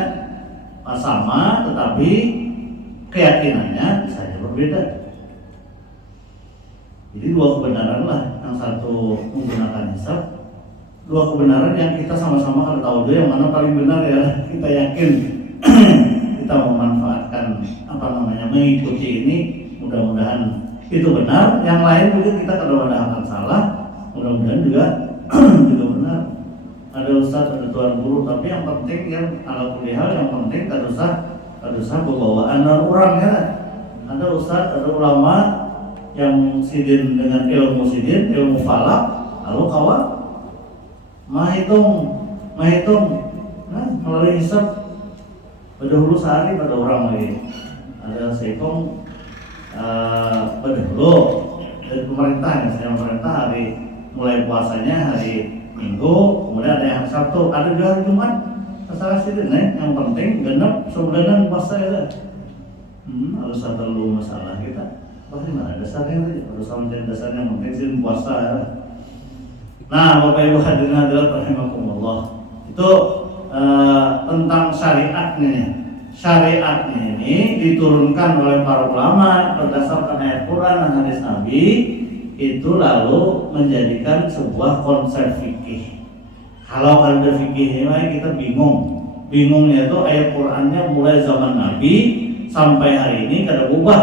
sama, tetapi keyakinannya bisa saja berbeda. Jadi dua kebenaran lah, yang satu menggunakan hisab, dua kebenaran yang kita sama-sama kan tahu juga yang mana paling benar ya. Kita yakin kita memanfaatkan mengikuti ini, mudah-mudahan itu benar. Yang lain juga kita kadang-kadang akan salah, mudah-mudahan juga juga benar. Ada ustadz, ada tuan guru, tapi yang penting yang ala kulihal yang penting kada usah bawaan orang ya. Ada ustadz, ada ulama yang sidin dengan ilmu falak, lalu kawan mahitung, melalui hisab pada hulu sehari pada orang lagi. Ada sekong pada hulu dari pemerintah, misalnya pemerintah hari mulai puasanya hari Minggu, kemudian ada yang hari Sabtu, ada juga hari Jumat. Masalah sidin yang penting genap sebulanan puasa ya. Harus ada dulu masalah kita. Bagaimana dasarnya tadi? Harus sama dasarnya yang penting sidin puasa ya. Nah, Bapak Ibu hadirin hadirat rahimakumullah. Itu tentang syariatnya. Syariatnya ini diturunkan oleh para ulama berdasarkan ayat Quran dan hadis Nabi, itu lalu menjadikan sebuah konsep fikih. Kalau ada fikih ini kita bingungnya itu ayat Qurannya mulai zaman Nabi sampai hari ini kada berubah,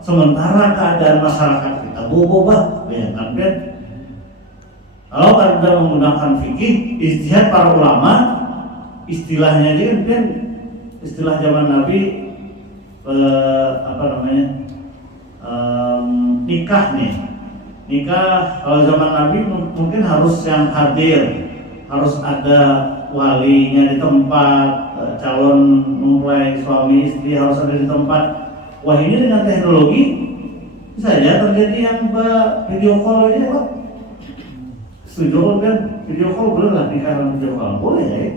sementara keadaan masyarakat kita berubah. Bayangkan kan? Kalau ada menggunakan fikih, ijtihad para ulama, istilahnya aja kan istilah zaman Nabi nikah nih. Nikah kalau zaman Nabi mungkin harus yang hadir, harus ada walinya di tempat, calon mempelai suami istri harus ada di tempat. Wah, ini dengan teknologi bisa aja terjadi yang video call aja Pak. Setuju kan? Video call boleh lah, nikah video call boleh ya.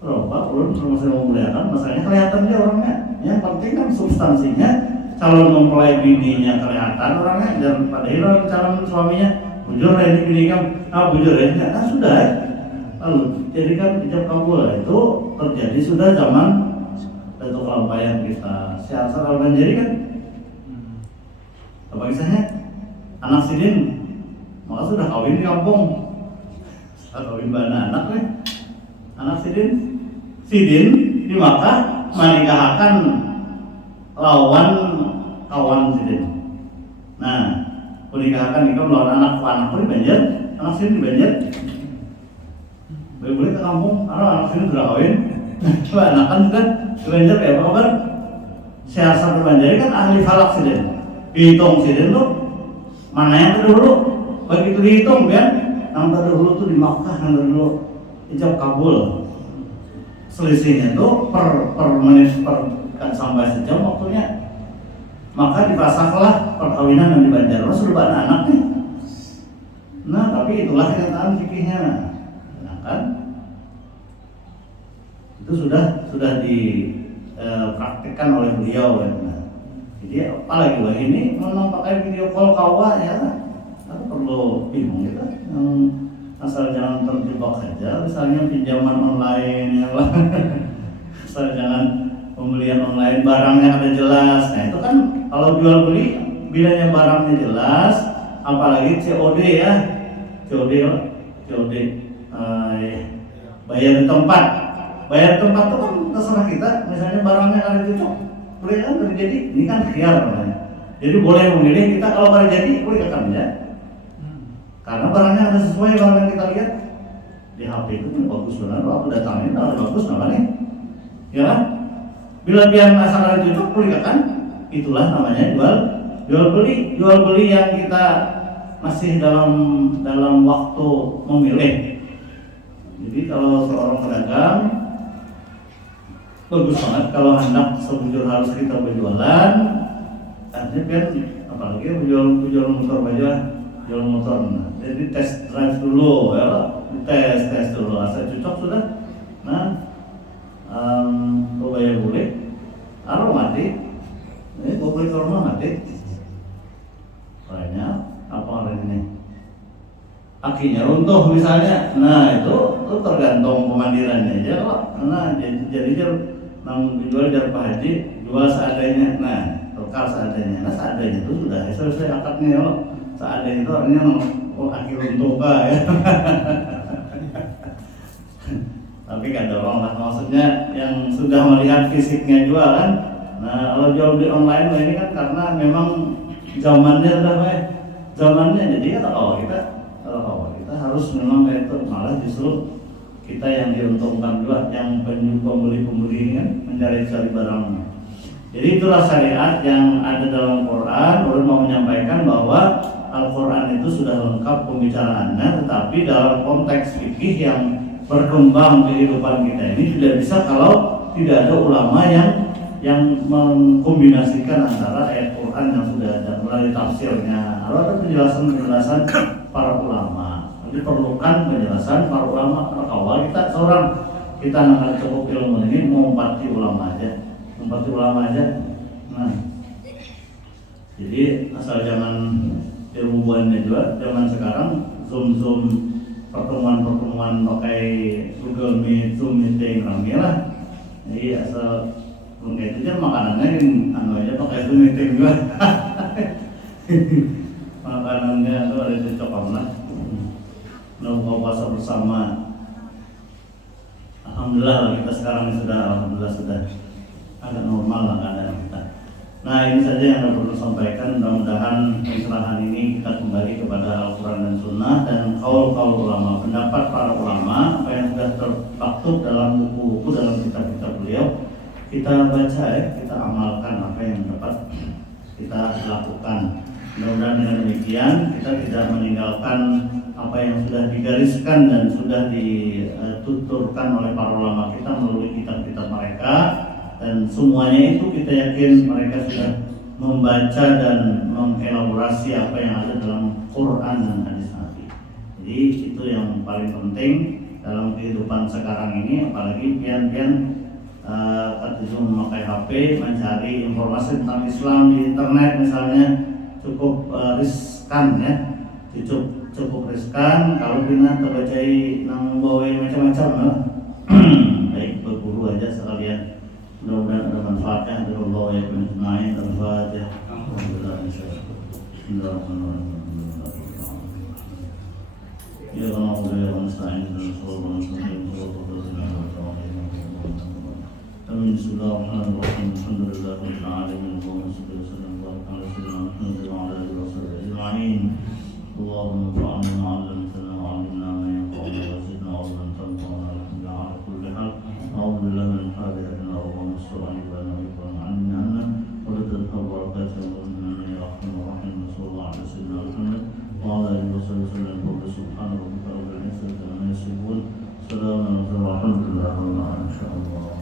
Kalau Pak belum masih memuliakan, masalahnya kelihatan dia orangnya. Yang penting kan substansinya, calon mempelai bininya kelihatan orangnya, dan padahal calon suaminya bujur ini bini kamu, bujur ini, nah sudah. Lalu jadikan ijab kabul itu terjadi sudah zaman Datuk Lampayan kita. Siasat al-Banjari kan, apa kisahnya? Anak sidin, maka sudah kawin di kampung, sudah kawin bana anak nih. Anak sidin di Makkah menikahkan lawan kawan sidin. Nah, menikahkan nikah melawan anak di Banjar, anak sidin di Banjar. Boleh ke kampung, anak sidin sudah kawin. Coba anak kan sudah di Banjar kayak apa kabar? Siasat Banjari kan ahli falak sidin. Dihitung sidin tuh mana yang terdahulu? Begitu dihitung kan, yang terdahulu tuh di Makkah, yang terdahulu ijab kabul. Selisihnya tuh per menit kan sampai sejam waktunya. Maka dipasanglah perkawinan yang di Banjar. Sudah banyak anak nih. Nah, tapi itulah kenyataan fikihnya. Nah, kan itu sudah dipraktikkan oleh beliau ya. Nah, jadi apalagi wah ini memang pakai video call kawa ya. Aku perlu bingung gitu. Asal jangan terjebak saja, misalnya pinjaman online ya, asal jangan pembelian online, barangnya ada jelas. Nah itu kan kalau jual beli bilangnya barangnya jelas, apalagi COD ya, COD, bayar di tempat itu kan terserah kita. Misalnya barangnya ada cocok, boleh kan terjadi, ini kan khiar namanya. Jadi boleh memilih kita kalau terjadi boleh akan ya. Karena barangnya ada sesuai barang yang kita lihat di HP itu pun bagus benar. Aku datangin kalau bagus namanya, ya kan? Bila biar asal ada cocok, boleh kan? Itulah namanya jual beli yang kita masih dalam waktu memilih. Jadi kalau seorang pedagang bagus banget kalau hendak sebujur harus kita berjualan, artinya kan apalagi menjual motor aja. Jual motor, jadi tes drive dulu ya, tes dulu, asal cocok sudah. Nah, bayar boleh, mati, ini boleh ke rumah mati. Banyak apa hari ini? Akinya runtuh misalnya, nah itu tergantung pemandirannya aja kok. Nah, jadi jual dari Pak Haji, jual seadanya, nah tukar seadanya, nah seadanya itu sudah selesai akadnya loh. Seadanya itu artinya aki runtuh ya. tapi nggak dorong lah, maksudnya yang sudah melihat fisiknya juga kan. Nah kalau jual beli online ini kan karena memang zamannya jadi kalau kita harus memang kayak itu, malah justru kita yang diuntungkan juga, yang pembeli ini kan mencari-cari barangnya. Jadi itulah syariat yang ada dalam Quran. Ulun mau menyampaikan bahwa Al-Quran itu sudah lengkap pembicaraannya, tetapi dalam konteks fikih yang berkembang kehidupan kita ini tidak bisa kalau tidak ada ulama yang mengkombinasikan antara ayat Quran yang sudah ada melalui tafsirnya, lalu ada penjelasan para ulama. Jadi perlukan penjelasan para ulama. Karena awal kita akan cukup ilmu ini mengumpati ulama aja. Nah, jadi asal jangan ilmu buannya juga. Zaman sekarang zoom pertemuan pakai Google Meet, Zoom meeting rame lah. Jadi asal kayak itu aja makanannya aja pakai Zoom meeting juga. Makanannya itu ada cocok lah. Buka puasa bersama. Alhamdulillah kita sekarang sudah agak normal lah keadaan kita. Nah ini saja yang saya perlu sampaikan. Mudah-mudahan pencerahan ini kita kembali kepada Al-Quran dan Sunnah dan kaul ulama, pendapat para ulama, apa yang sudah termaktub dalam buku-buku, dalam kitab-kitab beliau, kita baca kita amalkan apa yang dapat kita lakukan. Mudah-mudahan dengan demikian kita tidak meninggalkan apa yang sudah digariskan dan sudah dituturkan oleh para ulama kita melalui kitab-kitab mereka, dan semuanya itu kita yakin mereka sudah membaca dan mengelaborasi apa yang ada dalam Quran dan hadis Nabi. Jadi itu yang paling penting dalam kehidupan sekarang ini, apalagi pian-pian ketika memakai HP mencari informasi tentang Islam di internet misalnya cukup riskan ya, cukup riskan kalau kita terbacai nang bawa macam-macam lah. Baik berburu aja sekalian. Mudah-mudahan ada manfaatnya. Allah ya bermain al-Fatihah. Alhamdulillah Bismillahirrahmanirrahim. Ya Allah ya nasta'in Amin. Bismillahirrahmanirrahim. Alhamdulillahirabbil alamin. Allahumma shalli wa sallim wa barik ala sayyidina Muhammad wa ala alihi wa sahbihi ajma'in. Allahumma fa'alna ma'allamtana wa 'allimna ma yanfa'una wa zidna 'ilman tanfa'una alhamdulillah ala kulli hal. A'udzu billahi min hadirin Allahumma shalli wa sallim wa anna wa la tadhhab barakatuhu min rahmatir rahim sallallahu alaihi wasallam wa ala alihi wa sahbihi subhana rabbika rabbil izzati amma yasifun. Salamun alaikum wa rahmatullahi wa barakatuh.